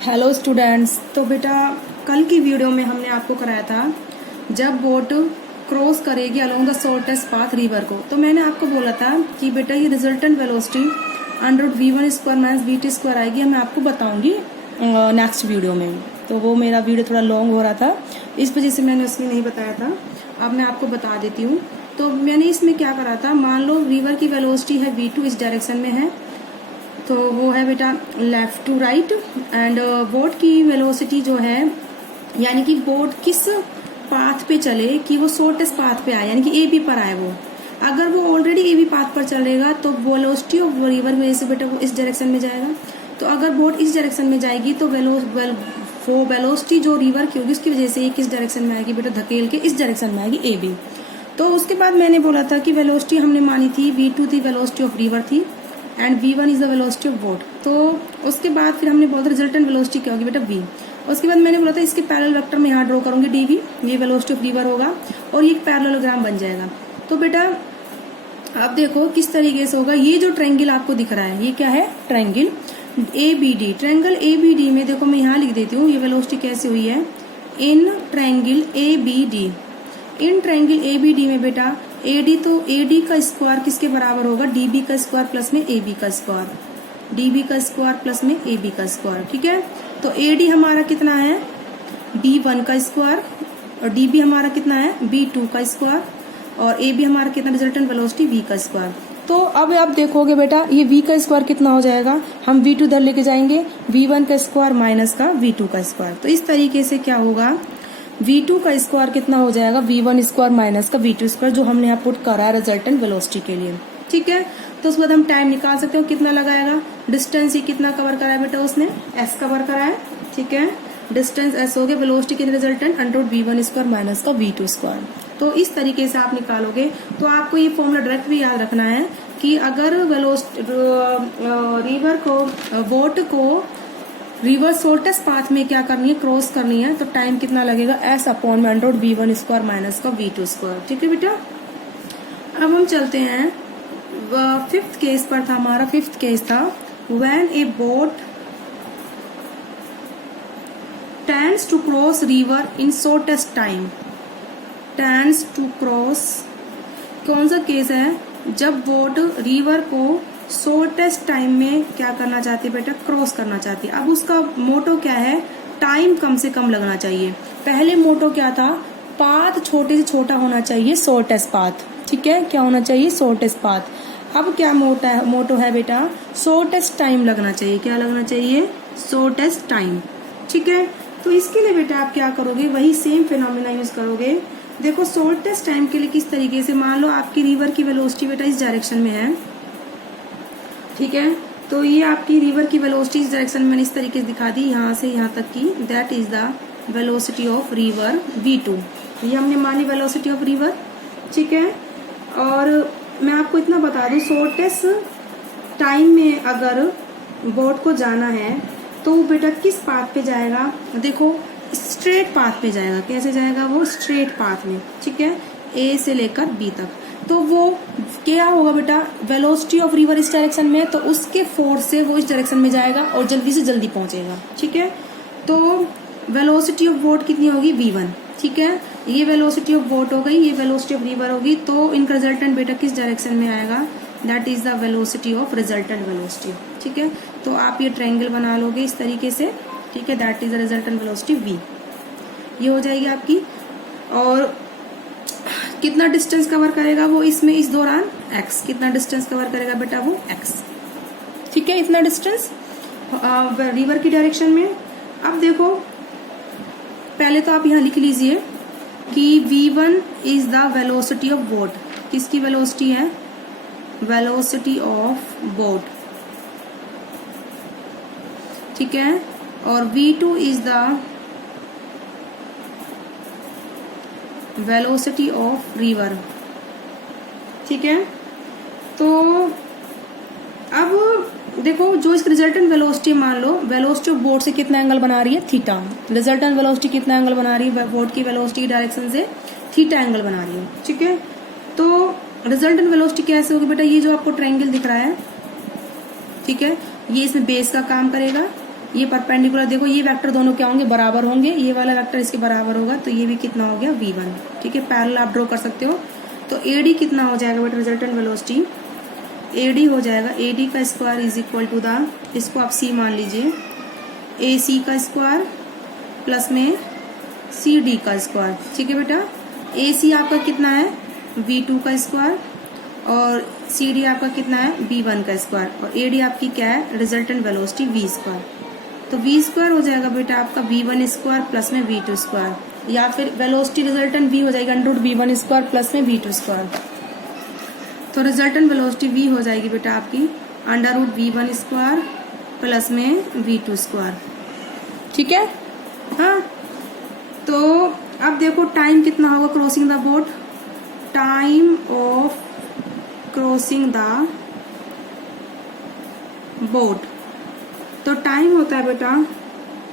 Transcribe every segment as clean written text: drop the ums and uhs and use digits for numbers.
Hello students. तो बेटा कल की वीडियो में हमने आपको कराया था जब बोट क्रॉस करेगी along the shortest path river को, तो मैंने आपको बोला था कि बेटा ये resultant velocity under v1 square minus vt square आएगी, मैं आपको बताऊंगी नेक्स्ट वीडियो में। तो वो मेरा वीडियो थोड़ा लॉन्ग हो रहा था, इस वजह से मैंने उसमें नहीं बताया था। अब मैं आपको बता देती हूँ। तो मैंने इसमें क्या करा था, मान लो रिवर की वेलोसिटी है v2 इस डायरेक्शन में है, तो वो है बेटा left to right. And boat की वेलोसिटी जो है, यानी कि बोट किस पाथ पे चले कि वो शॉर्टेस्ट पाथ पे आए, यानी कि ए बी पर आए। वो अगर वो ऑलरेडी ए बी पाथ पर चलेगा तो वेलोसिटी ऑफ रिवर में से बेटा वो इस डायरेक्शन में जाएगा। तो अगर बोट इस डायरेक्शन में जाएगी तो वो वेलोसिटी जो रिवर की होगी उसकी वजह से ये किस डायरेक्शन में आएगी बेटा, धकेल के इस डायरेक्शन में आएगी ए बी। तो उसके बाद मैंने बोला था कि वेलोसिटी हमने मानी थी v2 थी, वेलोसिटी ऑफ रिवर थी, and v1 is the velocity of boat. तो उसके बाद फिर हमने बोला रिजल्टेंट वेलोसिटी क्या होगी बेटा v। उसके बाद मैंने बोला था इसके पैरेलल वेक्टर में यहाँ ड्रॉ करूंगी dv, ये वेलोसिटी ऑफ रिवर होगा और ये एक पैरेललोग्राम बन जाएगा। तो बेटा आप देखो किस तरीके से होगा। ये जो ट्रायंगल आपको दिख रहा है ये क्या है, ट्रायंगल ABD। ट्रायंगल ABD में देखो मैं यहाँ लिख देती हूँ ये वेलोसिटी कैसे हुई है, in triangle ABD। In triangle ABD में बेटा AD, तो AD का स्क्वायर किसके बराबर होगा, DB का स्क्वायर प्लस में AB का स्क्वायर, DB का स्क्वायर प्लस में AB का स्क्वायर। ठीक है, तो AD हमारा कितना है B1 का स्क्वायर और DB हमारा कितना है B2 का स्क्वायर और AB हमारा कितना रिजल्टेंट वेलोसिटी V का स्क्वायर। तो अब आप देखोगे बेटा ये V का स्क्वायर कितना हो जाएगा, हम V2 इधर लेके जाएंगे, V1 का स्क्वायर माइनस का V2 का स्क्वायर। तो इस तरीके से क्या होगा, v2 का स्क्वायर कितना हो जाएगा v1 स्क्वायर माइनस का v2 स्क्वायर, जो हमने यहाँ पुट करा है रिजल्टेंट वेलोसिटी के लिए। ठीक है, तो उसके बाद हम टाइम निकाल सकते हो कितना लगाएगा। डिस्टेंस ये कितना कवर करा है बेटा, उसने s कवर करा है। ठीक है, डिस्टेंस s हो गया, वेलोसिटी कितने resultant under v1 square minus का v2 स्क्वायर। तो इस तरीके से आप निकालोगे। तो आपको ये फॉर्मूला डायरेक्ट भी याद रखना है कि अगर रिवर को बोट को रिवर शॉर्टेस्ट पाथ में क्या करनी है, क्रॉस करनी है, तो टाइम कितना लगेगा s अपॉन में अंडर v1 स्क्वायर माइनस का v2 स्क्वायर। ठीक है बेटा, अब हम चलते हैं फिफ्थ केस पर। था हमारा फिफ्थ केस था when a boat tends to cross river in shortest time. Tends to cross कौन सा केस है, जब बोट रिवर को शॉर्टेस्ट टाइम में क्या करना चाहती है बेटा, क्रॉस करना चाहती है। अब उसका मोटो क्या है, टाइम कम से कम लगना चाहिए। पहले मोटो क्या था, पाथ छोटे से छोटा होना चाहिए, शॉर्टेस्ट पाथ। ठीक है, क्या होना चाहिए, शॉर्टेस्ट पाथ। अब क्या मोटो है बेटा, शॉर्टेस्ट टाइम लगना चाहिए। क्या लगना चाहिए, शॉर्टेस्ट टाइम। ठीक है, तो इसके लिए बेटा आप क्या करोगे, वही सेम फिनोमेना यूज करोगे। देखो शॉर्टेस्ट टाइम के लिए किस तरीके से, मान लो आपकी रिवर की वेलोसिटी बेटा इस डायरेक्शन में है। ठीक है, तो ये आपकी रिवर की वेलोसिटी इस डायरेक्शन में मैंने इस तरीके से दिखा दी, यहाँ से यहाँ तक की, that is the velocity of river v2। ये हमने मानी वेलोसिटी ऑफ रिवर। ठीक है, और मैं आपको इतना बता दूं, शॉर्टेस्ट टाइम में अगर बोट को जाना है तो बेटा किस पाथ पे जाएगा, देखो स्ट्रेट पाथ पे जाएगा। कैसे जाएगा, वो स्ट्रेट पाथ में। ठीक है, A से लेकर B तक। तो वो क्या होगा बेटा, वेलोसिटी ऑफ रिवर इस डायरेक्शन में, तो उसके फोर्स से वो इस डायरेक्शन में जाएगा और जल्दी से जल्दी पहुंचेगा। ठीक है, तो वेलोसिटी ऑफ बोट कितनी होगी, v1। ठीक है, ये वेलोसिटी ऑफ बोट हो गई, ये वेलोसिटी ऑफ रिवर होगी, तो इनका रिजल्टेंट बेटा किस डायरेक्शन में आएगा, that is the velocity of resultant velocity. ठीक है, तो आप ये ट्रायंगल बना लोगे इस तरीके से। ठीक है, that is the resultant velocity v, ये हो जाएगी आपकी। और कितना डिस्टेंस कवर करेगा वो इसमें इस दौरान, x। कितना डिस्टेंस कवर करेगा बेटा, वो x। ठीक है, इतना डिस्टेंस रिवर की डायरेक्शन में। अब देखो पहले तो आप यहाँ लिख लीजिए कि v1 is the velocity of boat. किसकी वेलोसिटी है, वेलोसिटी ऑफ बोट। ठीक है, और v2 is the velocity of river. ठीक है, तो अब देखो जो इसकी रिजल्टेंट वेलोसिटी, मान लो वेलोसिटी ऑफ बोट से कितना एंगल बना रही है, थीटा। रिजल्टेंट वेलोसिटी कितना एंगल बना रही है, बोट की वेलोसिटी डायरेक्शन से थीटा एंगल बना रही है। ठीक है, तो रिजल्टेंट वेलोसिटी कैसे होगी बेटा, ये जो आपको ट्रायंगल दिख रहा है, ठीक है, ये इसमें बेस का काम करेगा ये परपेंडिकुलर, देखो ये वेक्टर दोनों क्या होंगे, बराबर होंगे, ये वाला वेक्टर इसके बराबर होगा, तो ये भी कितना हो गया v1। ठीक है, पैरेलल आप ड्रॉ कर सकते हो। तो AD कितना हो जाएगा बेटा, रिजल्टेंट वेलोसिटी AD हो जाएगा AD का square is equal to the, इसको आप C मान लीजिए, AC का स्क्वायर प्लस में CD का स्क्वायर। ठीक है बेटा, AC आपका कितना है V2 का स्क्वायर और CD आपका कितना है V1 का स्क्वायर, और AD आपकी क्या है, रिजल्टेंट वेलोसिटी V स्क्वायर। तो V स्क्वायर हो जाएगा बेटा आपका V1 स्क्वायर प्लस में V2 स्क्वायर, या फिर वेलोसिटी रिजल्टेंट V हो जाएगा under root V1 square plus में V2 स्क्वायर। तो रिजल्टेंट वेलोसिटी V हो जाएगी बेटा आपकी under root V1 square plus में V2 स्क्वायर। ठीक है, हाँ। तो अब देखो टाइम कितना होगा crossing the boat, time of crossing the boat, तो टाइम होता है बेटा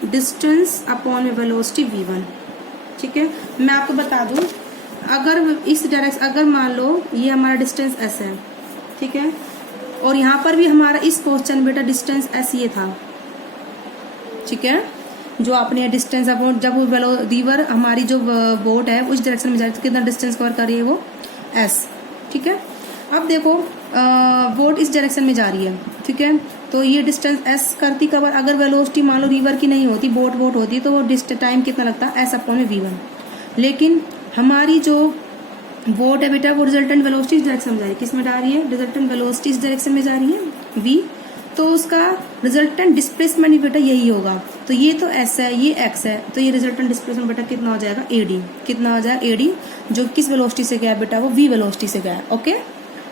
डिस्टेंस अपॉन में वेलोसिटी v1। ठीक है, मैं आपको बता दूं, अगर इस डायरेक्शन, अगर मान लो ये हमारा डिस्टेंस s है, ठीक है, और यहाँ पर भी हमारा इस क्वेश्चन बेटा डिस्टेंस s ये था। ठीक है, जो आपने डिस्टेंस अपॉन, जब रिवर हमारी जो बोट है उस डायरेक्शन में जा रही है, कितना डिस्टेंस कवर कर रही है वो s। ठीक है, अब देखो बोट इस डायरेक्शन में जा रही है, ठीक है, तो ये डिस्टेंस s करती कवर। अगर वेलोसिटी मान लो रिवर की नहीं होती, बोट होती, तो वो टाइम कितना लगता है s अपॉन में v1। लेकिन हमारी जो बोट है बेटा वो रिजल्टेंट वेलोसिटी इस डायरेक्शन में जा रही है, किस में जा रही है, रिजल्टेंट वेलोसिटी इस डायरेक्शन में जा रही है v, तो उसका रिजल्टेंट डिस्प्लेसमेंट भी बेटा यही होगा। तो ये तो s है, ये x है, तो ये रिजल्टेंट डिस्प्लेसमेंट बेटा कितना हो जाएगा AD, कितना हो जाएगा AD, जो किस वेलोसिटी से गया है बेटा, वो v वेलोसिटी से गया है। ओके,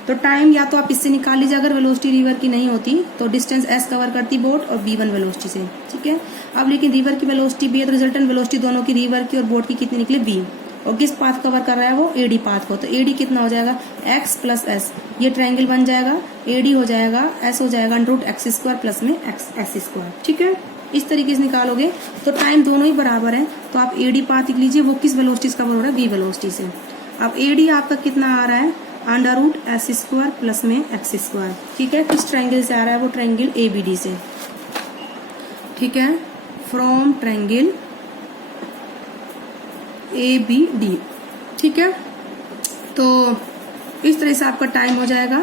तो टाइम या तो आप इससे निकाल लीजिए, अगर वेलोसिटी रिवर की नहीं होती तो डिस्टेंस s कवर करती बोट और v1 वेलोसिटी से। ठीक है, अब लेकिन रिवर की वेलोसिटी भी है, तो रिजल्टेंट वेलोसिटी दोनों की, रिवर की और बोट की कितनी निकले v, और किस पाथ कवर कर रहा है वो AD पाथ को। तो AD कितना हो जाएगा x प्लस s, ये ट्रायंगल बन जाएगा, AD हो जाएगा s हो जाएगा under root x square plus में s स्क्वायर। ठीक है, इस तरीके से निकालोगे तो टाइम दोनों ही बराबर है, तो आप AD पाथ लिख लीजिए, वो किस वेलोसिटी से कवर हो रहा है, v वेलोसिटी से। अब AD आपका कितना आ रहा है under root s square plus में x स्क्वायर। ठीक है, किस ट्रायंगल से आ रहा है वो, ट्रायंगल ABD से। ठीक है, फ्रॉम ट्रायंगल ABD। ठीक है, तो इस तरह से आपका टाइम हो जाएगा,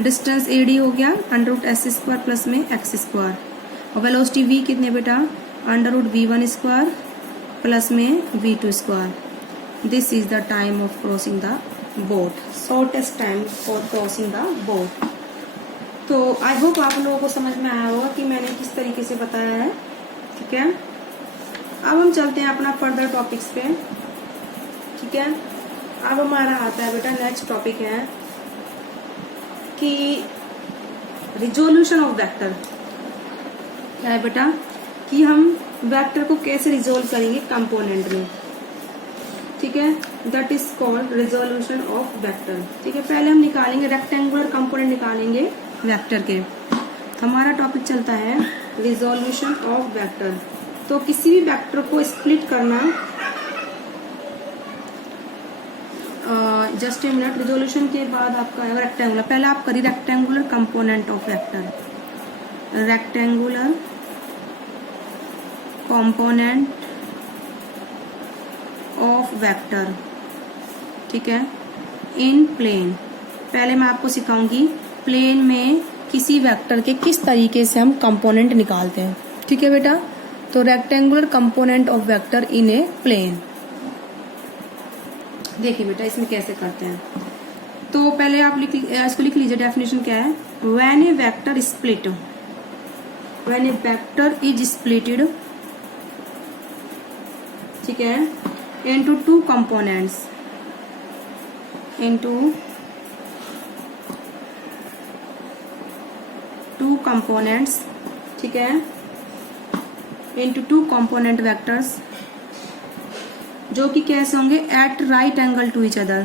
डिस्टेंस AD हो गया under root s square plus में x स्क्वायर, और वेलोसिटी v कितने बेटा under root v1 square plus में v2 square. This is the time of crossing the boat, shortest time for crossing the boat. तो I hope आप लोगों को समझ में आया होगा कि मैंने किस तरीके से बताया है। ठीक है, अब हम चलते हैं अपना फर्दर टॉपिक्स पे। ठीक है, अब हमारा आता है बेटा नेक्स्ट टॉपिक है कि रिजोल्यूशन ऑफ वेक्टर। क्या है बेटा कि हम वेक्टर को कैसे रिजोल्व करेंगे कंपोनेंट में। ठीक है, that is called resolution of vector. ठीक है, पहले हम निकालेंगे रेक्टेंगुलर कंपोनेंट निकालेंगे वेक्टर के। तो हमारा टॉपिक चलता है रिजोल्यूशन ऑफ वेक्टर। तो किसी भी वेक्टर को स्प्लिट करना, जस्ट ए मिनट, रिजोल्यूशन के बाद आपका रेक्टेंगुलर, पहले आप करिए rectangular component of vector, rectangular component of vector. ठीक है, इन प्लेन, पहले मैं आपको सिखाऊंगी प्लेन में किसी वेक्टर के किस तरीके से हम कंपोनेंट निकालते हैं। ठीक है बेटा, तो rectangular component of vector in a plane. देखिए बेटा इसमें कैसे करते हैं। तो पहले आप इसको लिख लीजिए, डेफिनेशन क्या है, when A vector split, when A vector is splitted, ठीक है, into two components, into two components, ठीक है, into two component vectors जो कि कैसे होंगे, at right angle to each other,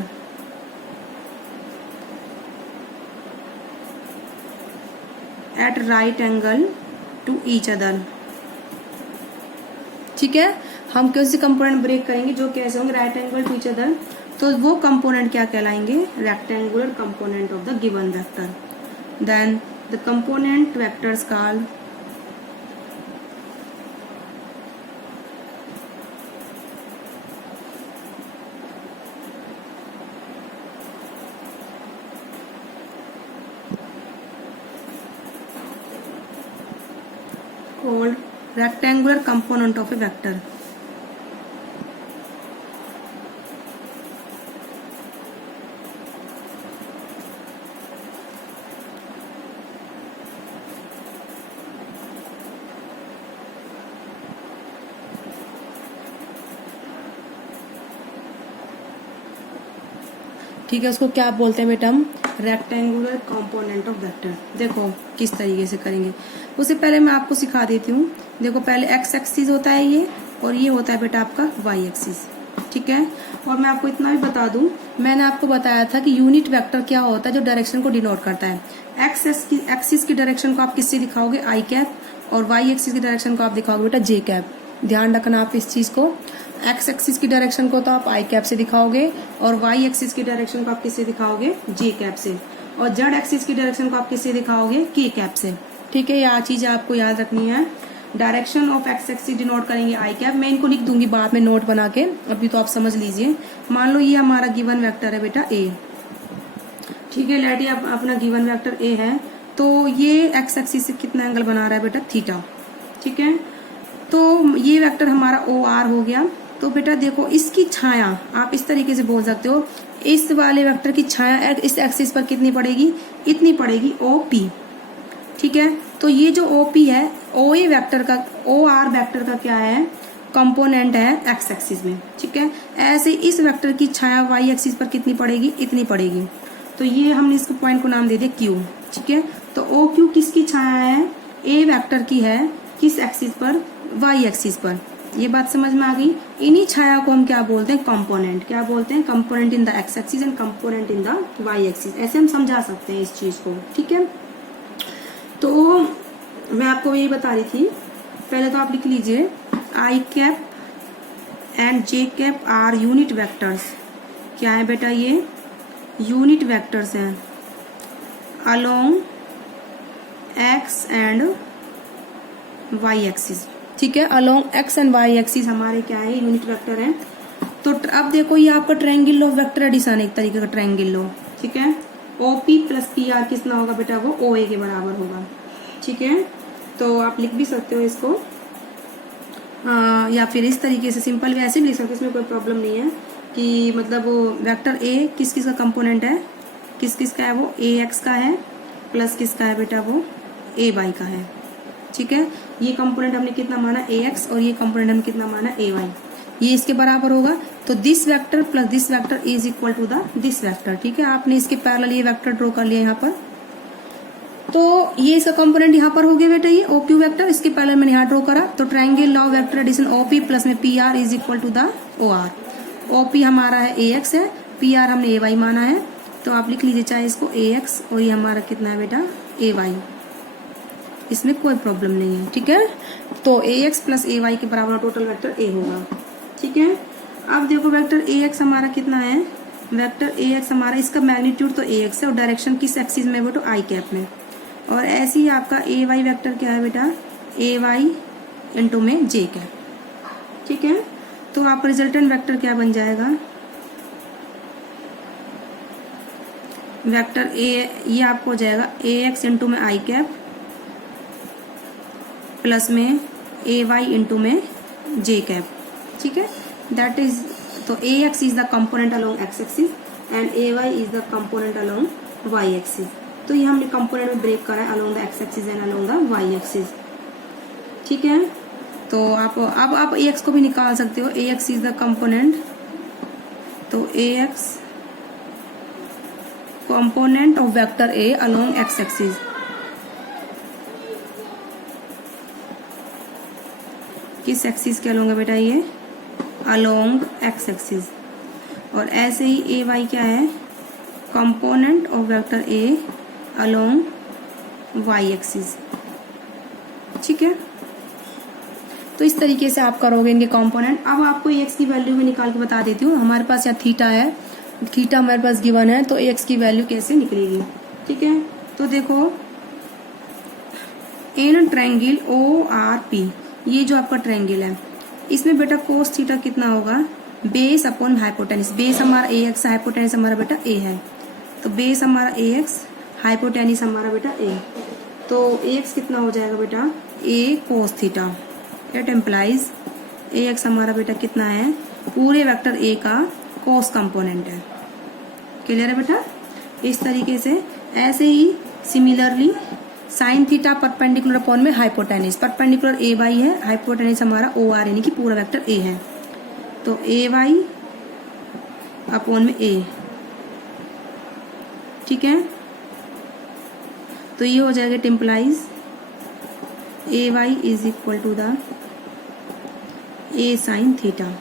at right angle to each other। ठीक है, हम कैसे कंपोनेंट ब्रेक करेंगे जो कैसे होंगे right angle to each other, तो वो कंपोनेंट क्या कहलाएंगे, rectangular component of the given vector. Then the component vectors called called rectangular component of a vector. ठीक है, उसको क्या बोलते हैं बेटा हम? Rectangular component of vector. देखो किस तरीके से करेंगे, उससे पहले मैं आपको सिखा देती हूँ। देखो पहले एक्स एक्सिस होता है ये, और ये होता है बेटा आपका वाई एक्सिस। ठीक है, और मैं आपको इतना भी बता दूं, मैंने आपको बताया था कि यूनिट वेक्टर क्या होता है, जो डायरेक्शन को डिनोट करता है। एक्सिस की डायरेक्शन को आप किससे दिखाओगे? आई कैप, और वाई एक्सिस की डायरेक्शन को आप दिखाओगे बेटा जे कैप। ध्यान रखना आप इस चीज को। एक्स एक्सिस की डायरेक्शन को तो आप आई कैप से दिखाओगे, और वाई एक्सिस की डायरेक्शन को आप किससे दिखाओगे? जे कैप से, और जेड एक्सिस की डायरेक्शन को आप किससे दिखाओगे? के कैप से। ठीक है, यह चीज आपको याद रखनी है। Direction of x axis denote करेंगे आई कैप। मैं इनको लिख दूंगी बाद में नोट बना के, अभी तो आप समझ लीजिए। मान लो ये हमारा गिवन वेक्टर है बेटा ए। ठीक है, लेट ये अपना गिवन वेक्टर ए है, तो ये एक्स एक्सिस से कितना एंगल बना रहा है बेटा? थीटा। ठीक है, तो ये वेक्टर हमारा ओ आर हो गया। तो बेटा देखो इसकी छाया आप इस तरीके से बोल सकते हो, इस वाले वेक्टर की छाया इस एक्सिस पर कितनी पड़ेगी? इतनी पड़ेगी, ओ पी। ठीक है, तो ये जो ओ पी है, ओ ए वेक्टर का, ओ आर वेक्टर का क्या है? कंपोनेंट है एक्स एक्सिस में। ठीक है, ऐसे इस वेक्टर की छाया वाई एक्सिस पर कितनी पड़ेगी? इतनी पड़ेगी। तो ये हमने इस पॉइंट को नाम दे दिया क्यू। ठीक है, तो ओ क्यू किसकी छाया है? ए वेक्टर की है। किस एक्सिस पर? वाई एक्सिस पर। ये बात समझ में आ गई। इन्हीं छाया को हम क्या बोलते हैं? कंपोनेंट। क्या बोलते हैं? Component in the X axis and component in the Y axis. ऐसे हम समझा सकते हैं इस चीज को। ठीक है, तो मैं आपको यही बता रही थी। पहले तो आप लिख लीजिए, I cap and J cap are unit vectors. क्या है बेटा? ये यूनिट वेक्टर्स हैं along X and Y axis. ठीक है, along X and Y axis हमारे क्या है? यूनिट वेक्टर है। तो अब देखो ये आपका ट्रायंगल लो वेक्टर एडिशन, एक तरीके का ट्रायंगल लो। ठीक है, ओपी प्लस पी आर कितना होगा बेटा? वो ओ ए के बराबर होगा। ठीक है, तो आप लिख भी सकते हो इसको, या फिर इस तरीके से सिंपल भी ऐसे भी लिख सकते हो, इसमें कोई प्रॉब्लम नहीं है। कि मतलब वेक्टर ए किस किस का कंपोनेंट है? किस किस का है? वो ए एक्स का है, प्लस किसका है बेटा? वो ए वाई का है। ठीक है, ये कंपोनेंट हमने कितना माना? ए एक्स, और ये कंपोनेंट हमने कितना माना? A Y. ये इसके बराबर होगा, तो this vector plus this vector is equal to the this vector. ठीक है, आपने इसके पैरेलल ये वेक्टर ड्रॉ कर लिया यहाँ पर। तो ये इसका कंपोनेंट यहाँ पर हो गया बेटा, ये ओ क्यू वेक्टर। इसके पैरेलल मैंने यहाँ ड्रॉ करा, तो triangle law vector addition O P plus में P R is equal to the O R. O P हमारा है ए एक्स है, पी आर हमने ए वाई माना है। तो आप लिख लीजिए चाहे इसको ए एक्स, और ये हमारा कितना है बेटा? ए वाई। इसमें कोई प्रॉब्लम नहीं है। ठीक है, तो A x plus A Y के बराबर टोटल वेक्टर ए होगा। ठीक है, अब देखो वेक्टर ए एक्स हमारा कितना है? वेक्टर ए एक्स हमारा, इसका मैग्नीट्यूड तो ए एक्स है, और डायरेक्शन किस एक्सिस में? वो तो आई कैप में। और ऐसे ही आपका ए वाई वेक्टर क्या है बेटा? ए वाई इंटू में जे कैप। ठीक है, तो आपका रिजल्टेंट वेक्टर क्या बन जाएगा? वेक्टर ए, ये आपको हो जाएगा ए एक्स इंटू में आई कैप प्लस में ए वाई इंटू में जे कैप। ठीक है, दैट इज, तो A X is the component along X axis and A Y is the component along Y axis. तो ये हमने कंपोनेंट में ब्रेक करा है along the X axis and along the Y axis. ठीक है, तो आप अब आप ए एक्स को भी निकाल सकते हो। A X is the component, तो A X component of vector A along X axis. किस एक्सिस के अलोंग है बेटा? ये अलोंग एक्स एक्सिस। और ऐसे ही ए वाई क्या है? Component of vector A along Y axis. ठीक है, तो इस तरीके से आप करोगे इनके कंपोनेंट। अब आपको एक्स की वैल्यू भी निकाल के बता देती हूँ। हमारे पास यहाँ थीटा है, थीटा हमारे पास गिवन है, तो एक्स की वैल्यू कैसे निकलेगी? ठीक है, तो देखो in triangle O R P, ये जो आपका ट्रायंगल है, इसमें बेटा कोस थीटा कितना होगा? Base upon hypotenuse. बेस हमारा ए एक्स, हाइपोटेनिस हमारा बेटा ए है, तो बेस हमारा ए एक्स, हाइपोटेनिस हमारा बेटा ए। तो ए एक्स कितना हो जाएगा बेटा? A cos theta. It implies A X हमारा बेटा कितना है, पूरे वेक्टर ए का कोस कंपोनेंट है। क्लियर है बेटा? इस तरीके से ऐसे ही similarly sine theta perpendicular upon में हाइपोटेनिस, परपेंडिकुलर ए वाई है, हाइपोटेनिस हमारा ओ आर यानी कि पूरा वेक्टर ए है, तो ए वाई अपॉन में ए। ठीक है, तो ये हो जाएगा, it implies A Y is equal to the A sine theta.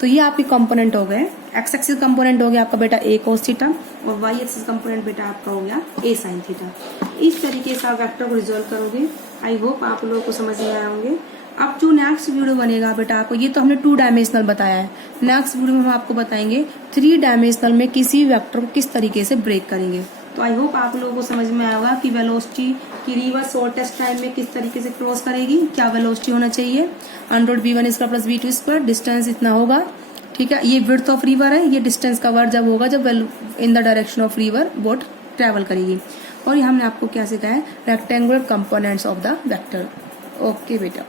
तो ये आपके कंपोनेंट हो गए, एक्स एक्सिस कंपोनेंट हो गया आपका बेटा ए कोस थीटा और वाई एक्सिस कंपोनेंट बेटा आपका हो गया ए साइन थीटा। इस तरीके से आप वेक्टर को रिजोल्व करोगे। आई होप आप लोगों को समझ में आए होंगे। अब जो नेक्स्ट वीडियो बनेगा बेटा आपको, ये तो हमने 2 डायमेंशनल बताया है, नेक्स्ट वीडियो में हम आपको बताएंगे 3 डायमेंशनल में किसी वेक्टर को किस तरीके से ब्रेक करेंगे। तो आई होप आप लोगों को समझ में आया होगा कि वेलोसिटी की रिवर्स शॉर्टेस्ट टाइम में किस तरीके से क्रॉस करेगी, क्या वेलोसिटी होना चाहिए, √v1² + v2², डिस्टेंस इतना होगा। ठीक है, ये विड्थ ऑफ रिवर है, ये डिस्टेंस का वर्ड जब होगा जब in the direction of river boat travel करेगी। और ये हमने आपको क्या सिखाया है, rectangular components of the vector. Okay बेटा।